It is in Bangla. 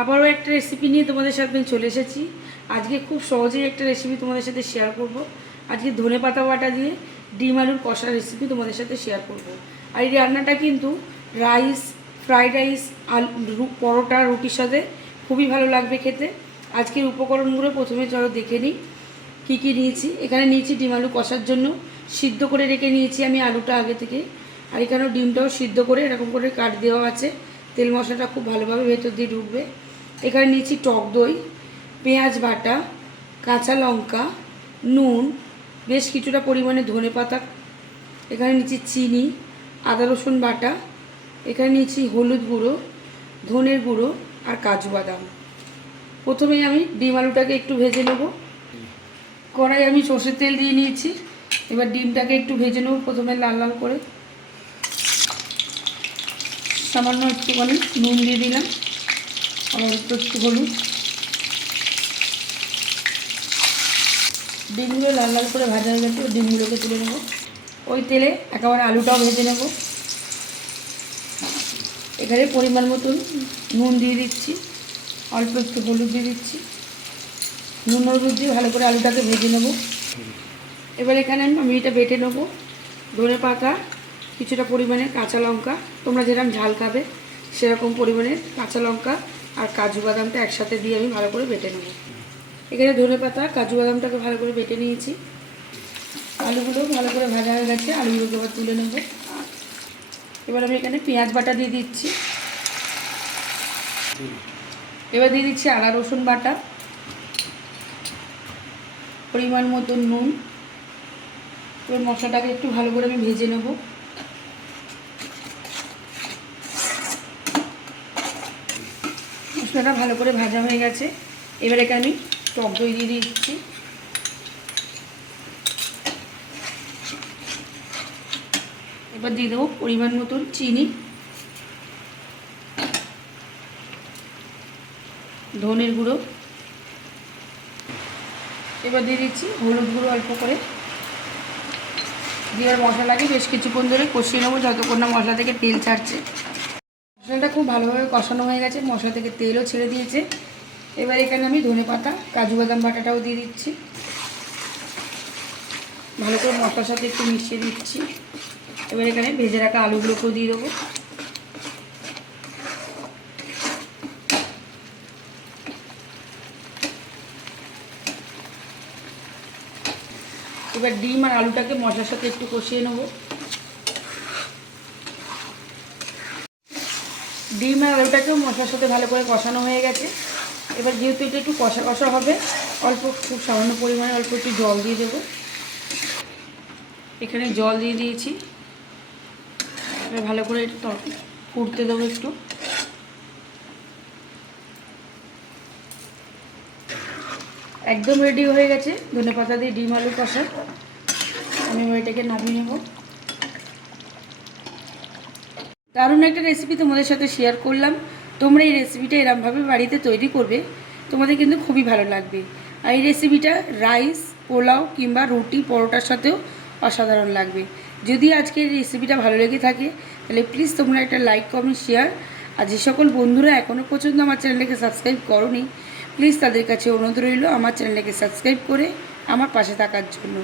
আবারও একটা রেসিপি নিয়ে তোমাদের সাথে চলে এসেছি। আজকে খুব সহজেই একটা রেসিপি তোমাদের সাথে শেয়ার করব। আজকে ধনেপাতা বাটা দিয়ে ডিম আলুর কষা রেসিপি তোমাদের সাথে শেয়ার করব। আর এই রান্নাটা কিন্তু রাইস, ফ্রাইড রাইস, পরোটা, রুটির সাথে খুবই ভালো লাগবে খেতে। আজকের উপকরণগুলো প্রথমে চলো দেখে নিই কী কী নিয়েছি। এখানে নিয়েছি ডিম আলু কষার জন্য সিদ্ধ করে রেখে নিয়েছি আমি আলুটা আগে থেকে। আর এখানেও ডিমটাও সিদ্ধ করে এরকম করে কাট দেওয়া আছে, তেল মশলাটা খুব ভালোভাবে ভেতর দিয়ে ঢুকবে। এখানে নিয়েছি টক দই, পেঁয়াজ বাটা, কাঁচা লঙ্কা, নুন, বেশ কিছুটা পরিমাণে ধনেপাতা, এখানে নিয়েছি চিনি, আদা রসুন বাটা, এখানে নিয়েছি হলুদ গুঁড়ো, ধনের গুঁড়ো আর কাজু বাদাম। প্রথমেই আমি ডিম আলুটাকে একটু ভেজে নেব। কড়াই আমি সর্ষের তেল দিয়ে নিয়েছি। এবার ডিমটাকে একটু ভেজে নেব প্রথমে লাল লাল করে। সামান্য একটুখানি নুন দিয়ে দিলাম, আর একটু হলুদ। ডিমগুলো লাল লাল করে ভাজা হয়ে গেছে, ডিমগুলোকে তুলে নেব। ওই তেলে একেবারে আলুটাও ভেজে নেব। এখানে পরিমাণ মতন নুন দিয়ে দিচ্ছি, অল্প একটু হলুদ দিয়ে দিচ্ছি। নুন হলুদ দিয়ে ভালো করে আলুটাকে ভেজে নেব। এবার এখানে আমি এটা বেটে নেব। ধনে পাতা, কিছুটা পরিমাণে কাঁচা লঙ্কা, তোমরা যেরকম ঝাল খাবে সেরকম পরিমাণে কাঁচা লঙ্কা আর কাজু বাদামটা একসাথে দিয়ে আমি ভালো করে বেটে নেব। এখানে ধনে পাতা, কাজু বাদামটাকে ভালো করে বেটে নিয়েছি। আলুগুলো ভালো করে ভাজা হয়ে গেছে, আলুগুলোকে এবার তুলে নেব। এবার আমি এখানে পেঁয়াজ বাটা দিয়ে দিচ্ছি। এবার দিয়ে দিচ্ছি আদা রসুন বাটা, পরিমাণ মতো নুন। এবার মশলাটাকে একটু ভালো করে আমি ভেজে নেব। মশলাটা ভালো করে ভাজা হয়ে গেছে। এবার এখানে আমি টক দই দিয়ে দিচ্ছি। এবার দিয়ে দেবো পরিমাণ মতন চিনি, ধনের গুঁড়ো। এবার দিয়ে দিচ্ছি হলুদ গুঁড়ো অল্প করে। দিয়ে মশলাটাকে বেশ কিছুক্ষণ ধরে কষিয়ে নেবো, যতক্ষণ না মশলা থেকে তেল ছাড়ছে। মশলাটা খুব ভালোভাবে কষানো হয়ে গেছে, মশলা থেকে তেলও ছেড়ে দিয়েছে। এবার এখানে আমি ধনে পাতা, কাজু বাদাম বাটাটাও দিয়ে দিচ্ছি। ভালো করে মশলার সাথে একটু মিশিয়ে দিচ্ছি। এবার এখানে ভেজে রাখা আলুগুলোকেও দিয়ে দেবো। এবার ডিম আর আলুটাকে মশলার সাথে একটু কষিয়ে নেব। ডিম আর আলুটাকেও মশলার সাথে ভালো করে কষানো হয়ে গেছে। এবার যেহেতু এটা একটু কষা কষা হবে, খুব সামান্য পরিমাণে অল্প একটু জল দিয়ে দেবো। এখানে জল দিয়ে দিয়েছি। এবার ভালো করে ফুটতে দেবো একটু। একদম রেডি হয়ে গেছে ধনেপাতা দিয়ে ডিম আলু কষা। আমি এটাকে নামিয়ে নেব। দারুণ একটা রেসিপি তোমাদের সাথে শেয়ার করলাম। তোমরা এই রেসিপিটা এরমভাবে বাড়িতে তৈরি করবে, তোমাদের কিন্তু খুবই ভালো লাগবে। আর এই রেসিপিটা রাইস, পোলাও কিংবা রুটি, পরোটার সাথেও অসাধারণ লাগবে। যদি আজকের রেসিপিটা ভালো লেগে থাকে তাহলে প্লিজ তোমরা একটা লাইক, কমেন্ট, শেয়ার। আর যে সকল বন্ধুরা এখনও পর্যন্ত আমার চ্যানেলটাকে সাবস্ক্রাইব করোনি, প্লিজ তাদের কাছে অনুরোধ রইল আমার চ্যানেলটাকে সাবস্ক্রাইব করে আমার পাশে থাকার জন্য।